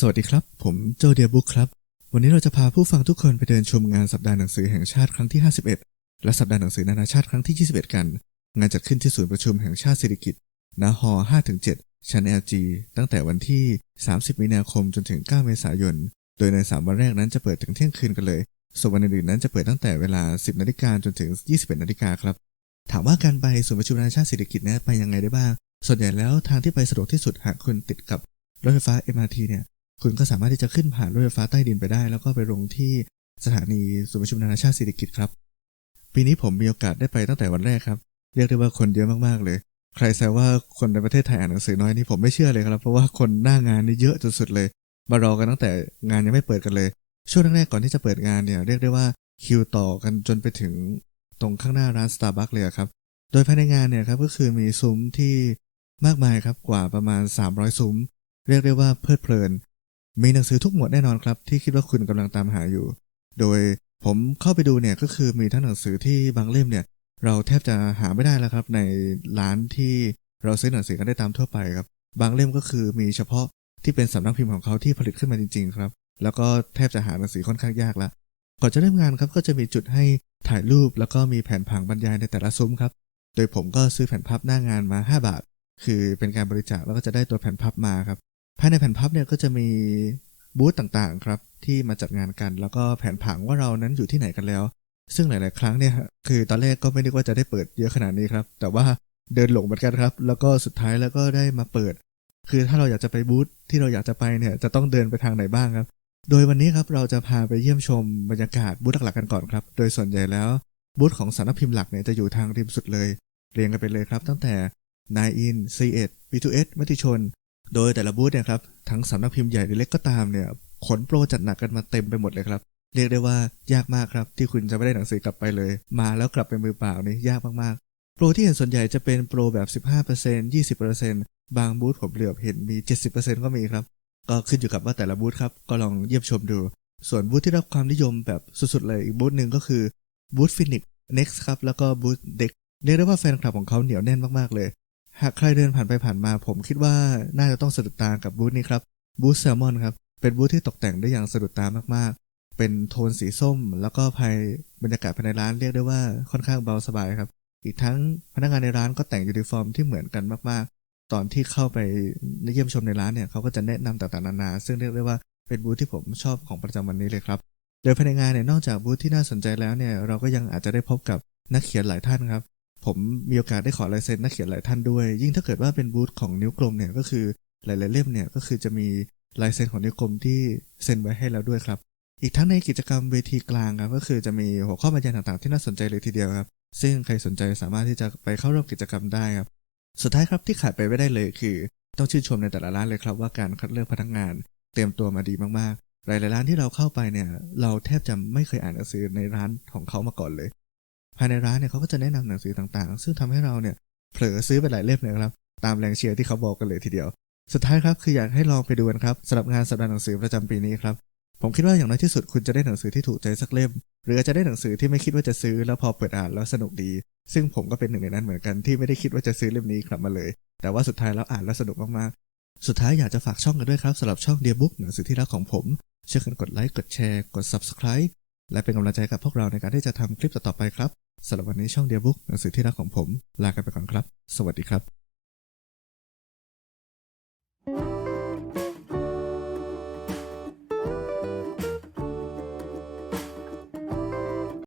สวัสดีครับ ผมโจเดียบุ๊กครับ วันนี้เราจะพาผู้ฟังทุกคนไปเดินชมงานสัปดาห์หนังสือแห่งชาติครั้งที่ 51 และสัปดาห์หนังสือนานาชาติครั้งที่ 21 กัน งานจัดขึ้นที่ศูนย์ประชุมแห่งชาติสิริกิติ์ณฮอ5-7 ชั้น LG ตั้งแต่วันที่ 30 มีนาคมจนถึง 9 เมษายน โดยใน 3 วันแรกนั้นจะเปิดถึงเที่ยงคืนกันเลย ส่วนวันอื่นๆนั้นจะเปิดตั้งแต่เวลา 10 นาฬิกาจนถึง 21 นาฬิกาครับ ถามว่าการไปศูนย์ประชุมนานาชาติสิริกิติ์นี่ยไปยังไงได้บ้าง ส่วนใหญ่แล้วทางที่ไปสะดวกที่สุดหากคุณติดกับรถไฟฟ้า MRT เนี่ย คุณก็สามารถที่จะขึ้นผ่านรถไฟฟ้าใต้ดินไปได้ แล้วก็ไปลงที่สถานีศูนย์ประชุมนานาชาติสิริกิติ์ครับ ปีนี้ผมมีโอกาสได้ไปตั้งแต่วันแรกครับ เรียกได้ว่าคนเยอะมากๆเลย ใครแซวว่าคนในประเทศไทยอ่านหนังสือน้อยนี่ผมไม่เชื่อเลยครับ เพราะว่าคนหน้างานนี่เยอะสุดๆเลย มารอกันตั้งแต่งานยังไม่เปิดกันเลย ช่วงแรกๆก่อนที่จะเปิดงานเนี่ยเรียกได้ว่าคิวต่อกันจนไปถึงตรงข้างหน้าร้าน Starbucks เลยครับ โดยภายในงานเนี่ยครับก็คือมีซุ้มที่มากมายครับกว่าประมาณ 300 ซุ้ม เรียกได้ว่าเพลิดเพลิน มีหนังสือทุกหมวดแน่นอนครับ ที่คิดว่าคุณกำลังตามหาอยู่ โดยผมเข้าไปดูเนี่ยก็คือมีทั้งหนังสือที่บางเล่มเนี่ย เราแทบจะหาไม่ได้แล้วครับ ในร้านที่เราซื้อหนังสือกันได้ตามทั่วไปครับ บางเล่มก็คือมีเฉพาะที่เป็นสำนักพิมพ์ของเขาที่ผลิตขึ้นมาจริง ๆ ครับ แล้วก็แทบจะหาหนังสือค่อนข้างยากละก่อนจะเริ่มงานครับก็จะมีจุดให้ถ่ายรูปแล้วก็มีแผนผังบรรยายในแต่ละซุ้มครับ โดยผมก็ซื้อแผ่นพับหน้างานมา 5 บาท คือเป็นการบริจาคแล้วก็จะได้ตัวแผ่นพับมาครับ ภายในแผ่นพับเนี่ยก็จะมีบูธต่างๆครับที่มาจัดงานกัน แล้วก็แผนผังว่าเรานั้นอยู่ที่ไหนกันแล้ว ซึ่งหลาย ๆ ครั้งเนี่ยคือตอนแรกก็ไม่นึกว่าจะได้เปิดเยอะขนาดนี้ครับ แต่ว่าเดินหลงเหมือนกันครับ แล้วก็สุดท้ายแล้วก็ได้มาเปิด คือถ้าเราอยากจะไปบูธที่เราอยากจะไปเนี่ยจะต้องเดินไปทางไหนบ้างครับ โดยวันนี้ครับเราจะพาไปเยี่ยมชมบรรยากาศบูธหลัก ๆ กันก่อนครับ โดยส่วนใหญ่แล้วบูธของสำนักพิมพ์หลักเนี่ยจะอยู่ทางริมสุดเลย เรียงกันไปเลยครับ ตั้งแต่ 9 in C1 B2S มติชน โดยแต่ละบูธเนี่ยครับทั้งสำนักพิมพ์ใหญ่หรือเล็กก็ตามเนี่ยขนโปรจัดหนักกันมาเต็มไปหมดเลยครับ เรียกได้ว่ายากมากครับ ที่คุณจะไม่ได้หนังสือกลับไปเลย มาแล้วกลับเป็นมือเปล่านี่ยากมากๆ โปรที่เห็นส่วนใหญ่จะเป็นโปรแบบ 15% 20%บางบูธผมเหลือบเห็นมี 70%ก็มีครับ ก็ขึ้นอยู่กับว่าแต่ละบูธครับ ก็ลองเยี่ยมชมดู ส่วนบูธที่รับความนิยมแบบสุดๆเลยอีกบูธหนึ่งก็คือบูธฟินิก Next ครับแล้วก็บูธเด็กเรียกได้ว่าแฟนคลับของเขาเหนียวแน่นมากๆเลย หากใครเดินผ่านไปผ่านมาผมคิดว่าน่าจะต้องสะดุดตากับบูธนี้ครับบูธแซลมอนครับ เป็นบูธที่ตกแต่งได้อย่างสะดุดตามากๆ เป็นโทนสีส้ม แล้วก็ภายบรรยากาศภายในร้านเรียกได้ว่าค่อนข้างเบาสบายครับ อีกทั้งพนักงานในร้านก็แต่งยูนิฟอร์มที่เหมือนกันมากๆ ตอนที่เข้าไปเยี่ยมชมในร้านเนี่ยเขาก็จะแนะนำต่างๆนานา ซึ่งเรียกได้ว่าเป็นบูธที่ผมชอบของประจำวันนี้เลยครับ โดยภายในงานเนี่ยนอกจากบูธที่น่าสนใจแล้วเนี่ยเราก็ยังอาจจะได้พบกับนักเขียนหลายท่านครับ ผมมีโอกาสได้ขอลายเซ็นนักเขียนหลายท่านด้วย ยิ่งถ้าเกิดว่าเป็นบูธของนิ้วกลมเนี่ยก็คือหลาย ๆ เล่มเนี่ยก็คือจะมีลายเซ็นของนิ้วกลมที่เซ็นไว้ให้แล้วด้วยครับ อีกทั้งในกิจกรรมเวทีกลางครับก็คือจะมีหัวข้อบรรยายต่างๆ ที่น่าสนใจเลยทีเดียวครับ ซึ่งใครสนใจสามารถที่จะไปเข้าร่วมกิจกรรมได้ครับ สุดท้ายครับที่ขาดไปไม่ได้เลยคือ ต้องชื่นชมในแต่ละร้านเลยครับว่าการคัดเลือกพนักงาน เตรียมตัวมาดีมากๆ หลายๆร้านที่เราเข้าไปเนี่ยเราแทบจะไม่เคยอ่านหนังสือในร้านของเขามาก่อนเลย ภายในร้านเนี่ยเขาก็จะแนะนำหนังสือต่างๆ ซึ่งทำให้เราเนี่ยเผลอซื้อไปหลายเล่มเลยครับ ตามแรงเชียร์ที่เขาบอกกันเลยทีเดียว สุดท้ายครับคืออยากให้ลองไปดูกันครับสำหรับงานสัปดาห์หนังสือประจำปีนี้ครับผมคิดว่าอย่างน้อยที่สุดคุณจะได้หนังสือที่ถูกใจสักเล่ม หรืออาจจะได้หนังสือที่ไม่คิดว่าจะซื้อแล้วพอเปิดอ่านแล้วสนุกดี ซึ่งผมก็เป็นหนึ่งในนั้นเหมือนกันที่ไม่ได้คิดว่าจะซื้อเล่มนี้กลับมาเลย แต่ว่าสุดท้ายแล้วอ่านแล้วสนุกมากๆสุดท้ายอยากจะฝากช่องกันด้วยครับสำหรับช่องเดียบุ๊กหนังสือที่รักของผมช่วยกันกดไลค์กดแชร์กด subscribe และเป็นกำลังใจกับพวกเราในการที่จะทำคลิปต่อไปครับสำหรับวันนี้ช่องเดียบุ๊กหนังสือที่รักของผม ลากันไปก่อนครับ สวัสดีครับ